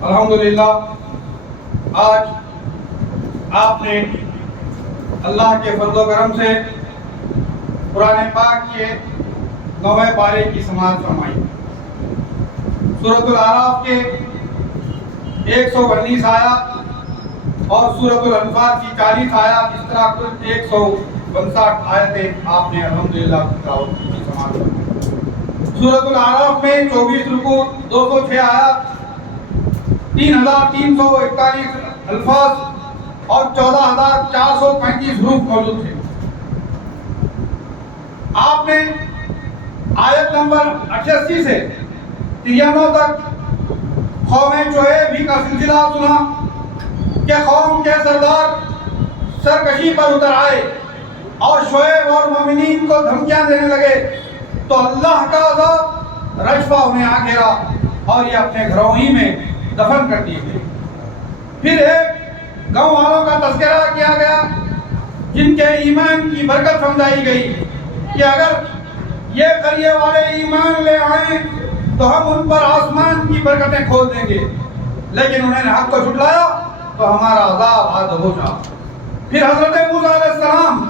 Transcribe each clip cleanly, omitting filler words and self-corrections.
الحمدللہ آج آپ نے اللہ کے فضل و کرم سے قرآن پاک کے 9ویں پارے کی سماعت فرمائی۔ سورۃ الاعراف کے 119 آیات اور سورۃ الانفال کی 40 آیات، اس طرح کل 159 آیتیں آپ نے الحمدللہ کی سماعت فرمائی۔ سورۃ الاعراف میں 24 رکوع، 206 آیات، 3341 الفاظ اور 14435 حروف موجود تھے۔ آپ نے آیت نمبر 88 سے 93 تک قوم شعیب کا سلسلہ سنا کہ قوم کے سردار سرکشی پر اتر آئے اور شعیب اور مومنین کو دھمکیاں دینے لگے تو اللہ کا عذاب رجفہ انہیں آ گھیرا اور یہ اپنے گھروں ہی میں دفن کر دیے گئے۔ پھر ایک گاؤں والوں کا تذکرہ کیا گیا جن کے ایمان کی برکت سمجھائی گئی کہ اگر یہ قریے والے ایمان لے آئیں تو ہم ان پر آسمان کی برکتیں کھول دیں گے، لیکن انہوں نے حق کو جھٹلایا تو ہمارا عذاب عاد ہو جا۔ پھر حضرت موسیٰ علیہ السلام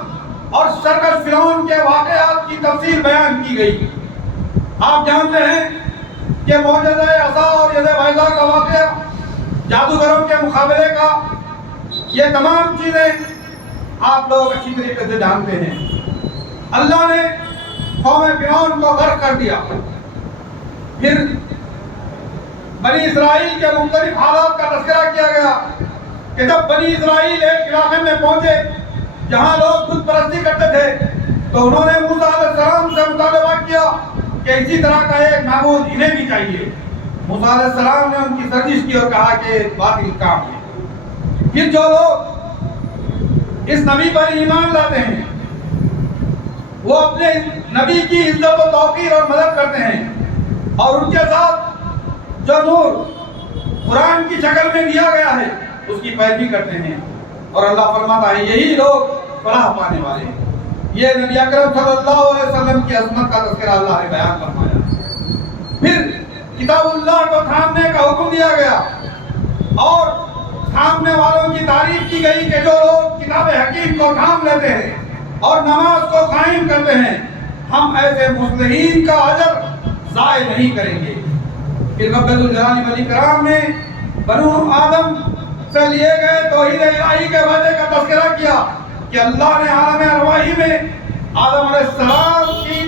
اور سرکش فرعون کے واقعات کی تفصیل بیان کی گئی۔ آپ جانتے ہیں کہ معجزہ عصا اور ید بیضاء کا واقعہ، جادوگروں کے مقابلے کا، یہ تمام چیزیں آپ لوگ اچھی طریقے سے جانتے ہیں۔ اللہ نے قوم فرعون کو غرق کر دیا۔ پھر بنی اسرائیل کے مختلف حالات کا تذکرہ کیا گیا کہ جب بنی اسرائیل ایک علاقے میں پہنچے جہاں لوگ بت پرستی کرتے تھے تو انہوں نے موسیٰ علیہ السلام سے مطالبہ کیا کہ اسی طرح کا ایک معبود انہیں بھی چاہیے۔ موسیٰ علیہ السلام نے ان کی سرزش کی اور کہا کہ باطل کام ہے۔ پھر جو لوگ اس نبی پر ایمان لاتے ہیں وہ اپنے نبی کی عزت و توقیر اور مدد کرتے ہیں اور ان کے ساتھ جو نور قرآن کی شکل میں دیا گیا ہے اس کی پیروی کرتے ہیں، اور اللہ فرماتا ہے یہی لوگ فلاح پانے والے ہیں۔ یہ نبی اکرم صلی اللہ علیہ وسلم کی عظمت کا تذکرہ اللہ نے بیان فرمایا۔ پھر کتاب اللہ کو تھامنے کا حکم دیا گیا اور تھامنے والوں کی تعریف کی گئی کہ جو لوگ کتاب حکیم کو تھام لیتے ہیں اور نماز کو قائم کرتے ہیں ہم ایسے مصلحین کا اجر ضائع نہیں کریں گے۔ پھر رب ذوالجلال والاکرام نے بنو آدم سے لیے گئے توحید الہی کے وعدے کا تذکرہ کیا کہ اللہ نے عالم ارواحی میں آدم علیہ السلام کی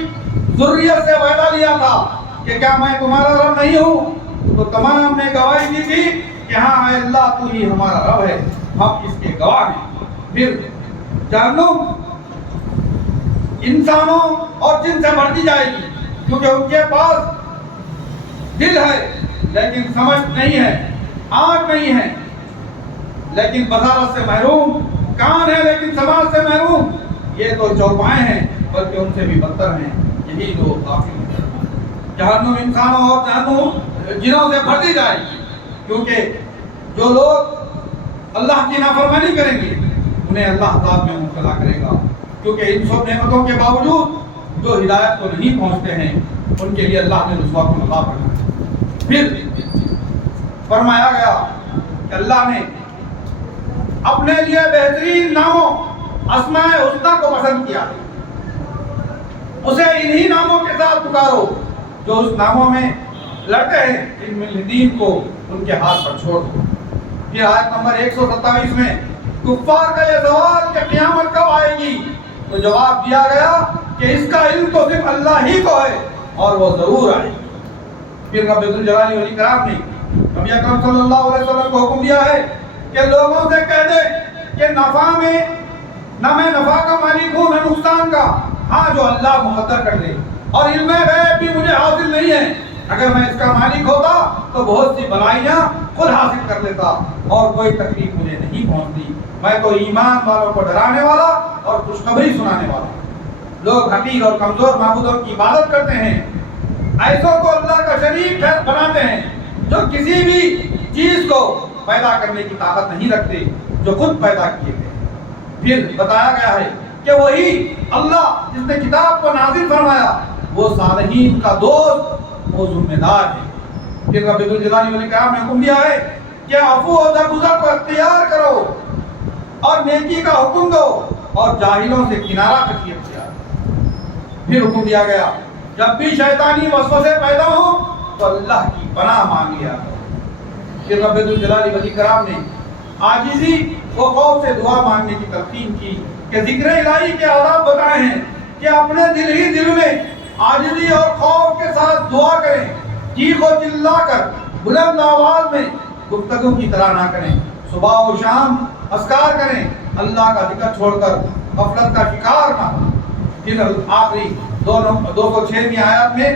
ذریت سے وعدہ لیا تھا کہ کیا میں تمہارا رب نہیں ہوں؟ تو تمام نے گواہی دی تھی کہ ہاں اے اللہ تو ہی ہمارا رب ہے، ہم اس کے گواہ ہیں۔ پھر جہنم انسانوں اور جن سے بڑھتی جائے گی کیونکہ ان کے پاس دل ہے لیکن سمجھ نہیں ہے، آنکھ نہیں ہے لیکن بصارت سے محروم، کان ہے لیکن سماعت سے محروم، یہ تو چوپائے ہیں بلکہ ان سے بھی بدتر ہیں، یہی لوگ غافل ہیں۔ جہنم انسانوں اور جہنم جنوں سے بھرتی جائے گی کیونکہ جو لوگ اللہ کی نافرمانی کریں گے انہیں اللہ عذاب میں مبتلا کرے گا، کیونکہ ان سب نعمتوں کے باوجود جو ہدایت کو نہیں پہنچتے ہیں ان کے لیے اللہ نے رسوا کو عذاب رکھا ہے۔ پھر فرمایا گیا کہ اللہ نے اپنے لیے بہترین ناموں اسماء حسنی کو پسند کیا، اسے انہی ناموں کے ساتھ پکارو جو اس ناموں میں لڑتے ہیں، ان ملحدین کو ان کے ہاتھ پر چھوڑ دو۔ پھر آیت نمبر 127 میں کفار کا یہ سوال کہ قیامت کب آئے گی تو جواب دیا گیا کہ اس کا علم تو صرف اللہ ہی کو ہے اور وہ ضرور آئے گی۔ پھر رب ذوالجلال والاکرام نے نبی اکرم صلی اللہ علیہ وسلم کو حکم دیا ہے کہ لوگوں سے کہہ دے کہ نفع میں نہ میں نفع کا مالک ہوں نہ نقصان کا، ہاں جو اللہ مقدر کر دے، اور علم غیب بھی مجھے حاصل نہیں ہے، اگر میں اس کا مالک ہوتا تو بہت سی بلائیاں خود حاصل کر لیتا اور کوئی تکلیف مجھے نہیں پہنچتی۔ میں تو ایمان والوں کو ڈرانے والا اور خوشخبری سنانے والا۔ لوگ حقیر اور کمزور معبودوں کی عبادت کرتے ہیں، ایسوں کو اللہ کا شریک بناتے ہیں جو کسی بھی چیز کو پیدا کرنے کی طاقت نہیں رکھتے، جو خود پیدا کیے گئے۔ پھر بتایا گیا ہے کہ وہی اللہ جس نے کتاب کو نازل فرمایا وہ صالحین کا دوست، وہ ذمہ دار ہے۔ کہ رب الجلال والاکرام نے حکم دیا ہے کہ عفو و درگزر کو اختیار کرو اور نیکی کا حکم دو اور جاہلوں سے کنارہ کشی اختیار کرو۔ پھر حکم دیا گیا جب بھی شیطانی وسوسے پیدا ہوں تو اللہ کی پناہ مانگ لیا کرو۔ پھر رب الجلال والاکرام نے عاجزی و خوف سے دعا مانگنے کی تلقین کی کہ ذکر الہی کے آداب بتائے ہیں کہ اپنے دل ہی دل میں عاجزی اور خوف کے ساتھ دعا کریں، چیخ و چلا کر بلند آواز میں گفتگو کی طرح نہ کریں، صبح و شام اذکار کریں، اللہ کا ذکر چھوڑ کر غفلت کا شکار نہ ہوں۔ پھر آخری 206ویں آیات میں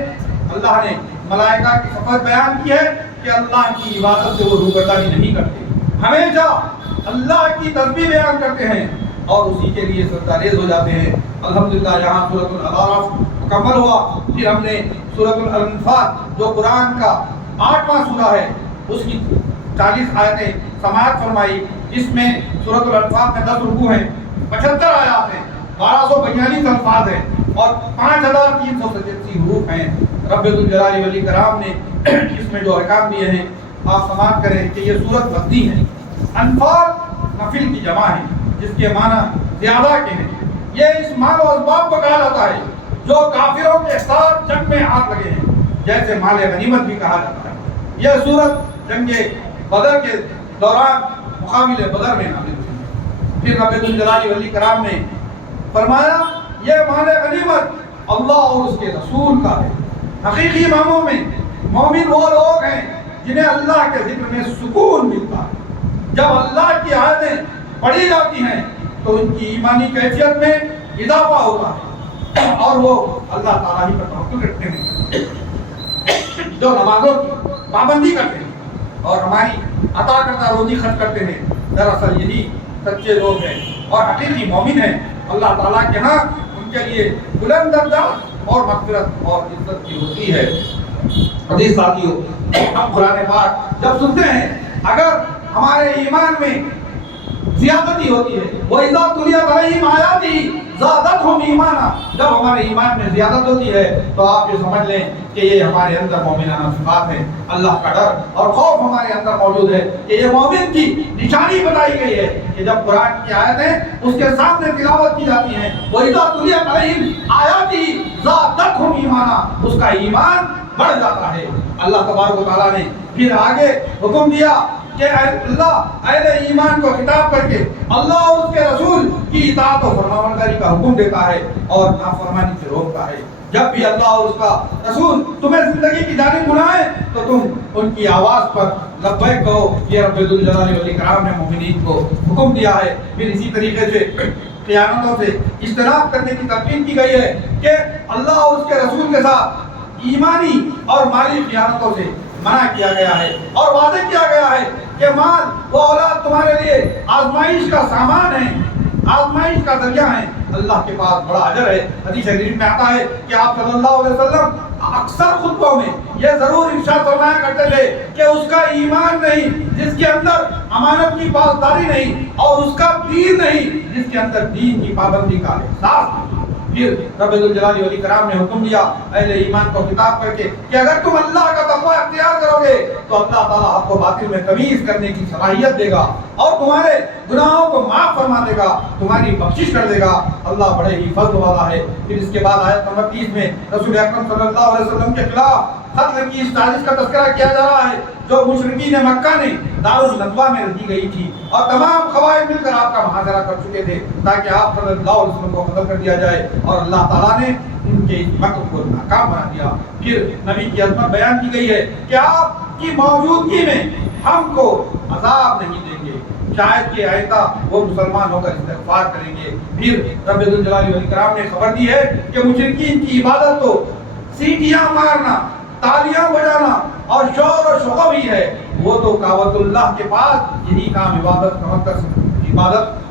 اللہ نے ملائکہ کی صفت بیان کی ہے کہ اللہ کی عبادت سے وہ روگردانی نہیں کرتے، ہمیشہ اللہ کی تسبیح بیان کرتے ہیں اور اسی کے لیے سجدہ ریز ہو جاتے ہیں۔ الحمدللہ یہاں سورۃ الاعراف مکمل ہوا۔ پھر ہم نے سورۃ الانفال جو قرآن کا 8واں سورہ ہے اس کی 40 آیتیں سماعت فرمائی، جس میں سورۃ الانفال میں 10 رکوع ہیں، 75 آیات ہیں، 1242 الفاظ ہیں اور 5387 حروف ہیں۔ رب الجلال والاکرام نے اس میں جو احکام دیے ہیں آپ سماعت کریں کہ یہ سورت مدنی ہے۔ انفال نفل کی جمع ہے جس کے معنی زیادہ کے ہیں۔ یہ اس مال و اسباب کو کہا جاتا ہے جو کافروں کے ساتھ جنگ میں ہاتھ لگے ہیں، جیسے مال غنیمت بھی کہا جاتا ہے۔ یہ سورت جنگ بدر کے دوران مقابل بدر میں نازل ہوئی۔ پھر رب الجلال والاکرام نے فرمایا یہ مال غنیمت اللہ اور اس کے رسول کا ہے۔ حقیقی معنوں میں مومن وہ لوگ ہیں جنہیں اللہ کے ذکر میں سکون ملتا ہے۔ جب اللہ کی آیتیں پڑھی جاتی ہیں تو ان کی ایمانی کیفیت میں اضافہ ہوتا ہے اور وہ اللہ تعالیٰ ہی پر توکل رکھتے ہیں، جو نمازوں کی پابندی کرتے ہیں اور ہماری عطا کردہ روزی خرچ کرتے ہیں۔ دراصل یہی سچے لوگ ہیں اور حقیقی مومن ہیں۔ اللہ تعالیٰ کے ہاں ان کے لیے بلند درجہ اور مغفرت اور عزت کی ہوتی ہے۔ حدیث ساتھیوں، ہم قرآن پاک جب سنتے ہیں اگر ہمارے ایمان میں زیادتی ہوتی ہے، وَإِذَا تُلِيَتْ عَلَيْهِمْ آيَاتُهُ زَادَتْهُمْ إِيمَانًا، جب ہمارے ایمان میں زیادت ہوتی ہے تو آپ یہ سمجھ لیں کہ یہ ہمارے اندر مومنانہ صفات ہے۔ اللہ کا ڈر اور خوف ہمارے اندر موجود ہے کہ یہ مومن کی نشانی بتائی گئی ہے کہ جب قرآن کی آیتیں اس کے سامنے تلاوت کی جاتی ہیں، وَإِذَا تُلِيَتْ عَلَيْهِمْ آيَاتُهُ زَادَتْهُمْ إِيمَانًا، اس کا ایمان بڑھ جاتا ہے۔ اللہ تبارک و تعالیٰ نے پھر آگے حکم دیا کہ اللہ اہل ایمان کو خطاب کر کے اللہ اور اس کے رسول کی اطاعت و فرمانبرداری کا حکم دیتا ہے اور نافرمانی سے روکتا ہے۔ جب بھی اللہ اور اس کا رسول تمہیں زندگی کی جانب بلائیں تو تم ان کی آواز پر لبیک کہو۔ یہ رب الجلال والاکرام نے مومنین کو حکم دیا ہے۔ پھر اسی طریقے سے خیانتوں سے اجتناب کرنے کی تلقین کی گئی ہے کہ اللہ اور اس کے رسول کے ساتھ ایمانی اور مالی خیانتوں سے منع کیا گیا ہے اور واضح کیا گیا ہے کہ مال و اولاد تمہارے لیے آزمائش کا سامان ہے، آزمائش کا ذریعہ ہے، اللہ کے پاس بڑا اجر ہے۔ حدیث شریف میں آتا ہے کہ آپ صلی اللہ علیہ وسلم اکثر خطبوں میں یہ ضرور ارشاد فرمایا کرتے تھے کہ اس کا ایمان نہیں جس کے اندر امانت کی پاسداری نہیں اور اس کا دین نہیں جس کے اندر دین کی پابندی کا احساس نہیں۔ پھر رب الجلال والاکرام نے حکم دیا اہل ایمان کو خطاب کر کے کہ اگر تم اللہ کا تقوی اختیار کرو گے تو اللہ تعالیٰ آپ کو باطل میں تمیز کرنے کی صلاحیت دے گا اور تمہارے گناہوں کو معاف فرما دے گا، تمہاری بخشش کر دے گا۔ اللہ بڑے ہی فضل والا ہے۔ پھر اس کے بعد آیت نمبر 30 میں رسول اکرم صلی اللہ علیہ وسلم کے خلاف قتل کی اس سازش کا تذکرہ کیا جا رہا ہے جو مشرکین مکہ نے دارالندوہ میں رکھی گئی تھی اور تمام قبائل مل کر آپ کا محاصرہ کر چکے تھے تاکہ آپ صلی اللہ علیہ وسلم کو قتل کر دیا جائے، اور اللہ تعالیٰ نے ان کے مکر کو ناکام بنا دیا۔ پھر نبی کی عظمت بیان کی گئی ہے کہ آپ کی موجودگی میں ہم کو عذاب نہیں دیں گے، شاید کہ آئندہ وہ مسلمان ہو کر استغفار کریں گے۔ پھر رب الجلال والاکرام نے خبر دی ہے کہ مشرکین کی عبادت تو سیٹیاں مارنا، تالیاں بجانا اور شور و شغب ہی ہے، وہ تو کعبۃ اللہ کے پاس یہی کام عبادت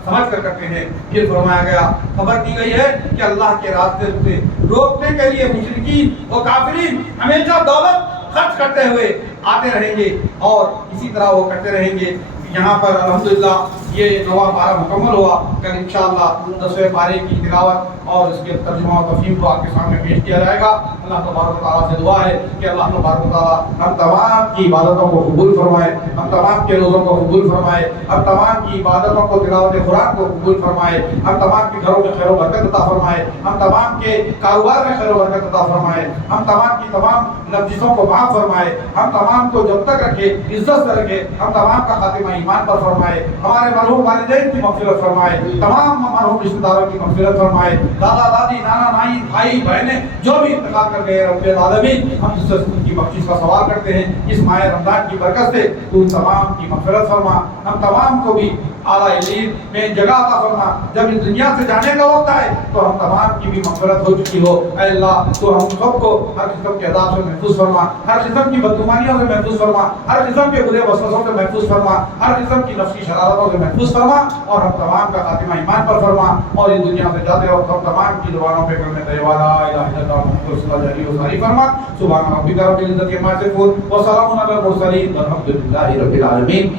سمجھ کر کرتے ہیں۔ پھر فرمایا گیا، خبر دی گئی ہے کہ اللہ کے راستے سے روکنے کے لیے مشرکین و کافرین ہمیشہ دولت خرچ کرتے ہوئے آتے رہیں گے اور اسی طرح وہ کرتے رہیں گے۔ یہاں پر الحمدللہ یہ نواں پارہ مکمل ہوا. کل انشاءاللہ 10ویں پارے کی تلاوت اور اس کے ترجمہ و تفہیم کو آپ کے سامنے پیش کیا جائے گا. اللہ تبارک و تعالیٰ سے دعا ہے کہ اللہ تبارک و تعالیٰ ہم تمام کی عبادتوں کو قبول فرمائے, ہم تمام کے روزوں کو قبول فرمائے, ہم تمام کی عبادتوں کو تلاوت قرآن کو قبول فرمائے, ہم تمام کے گھروں میں خیر و برکت عطا فرمائے, ہم تمام کے کاروبار میں خیر و برکت عطا فرمائے, ہم تمام کی تمام لفظوں کو معاف فرمائے, ہم تمام کو جب تک رکھے عزت سے رکھے, ہم تمام کا خاتمہ ایمان پر فرمائے, ہمارے مرحوم والدین کی مغفرت فرمائے, تمام مرحوم رشتہ داروں کی مغفرت فرمائے, دادا دادی نانا نائی بھائی بہنیں جو بھی انتقال کر گئے رب العالمین ہم اس سے ان کی بخشش کا سوال کرتے ہیں. اس ماہ رمضان کی برکت سے تو تمام کی مغفرت فرما, ہم تمام کو بھی اعلیٰ علم میں جگہ عطا فرما. جب اس دنیا سے جانے کا وقت آئے تو ہم تمام کی بھی مغفرت ہو چکی ہو. اے اللہ تو ہم سب کو ہر قسم کے عذاب سے محفوظ فرما, ہر قسم کی بدگمانیوں سے محفوظ فرما, ہر قسم کے برے وسوسوں سے محفوظ فرما, ہر قسم کی نفسی شرارتوں سے محفوظ فرما, اور ہم تمام کا خاتمہ ایمان پر فرما. اور اس دنیا سے جاتے وقت ہم تمام کی زبانوں پہ کلمہ طیبہ لا الہ الا اللہ محمد رسول اللہ جاری و ساری فرما. سبحان ربک رب العزت عما یصفون وسلام علی المرسلین والحمد للہ رب العالمین.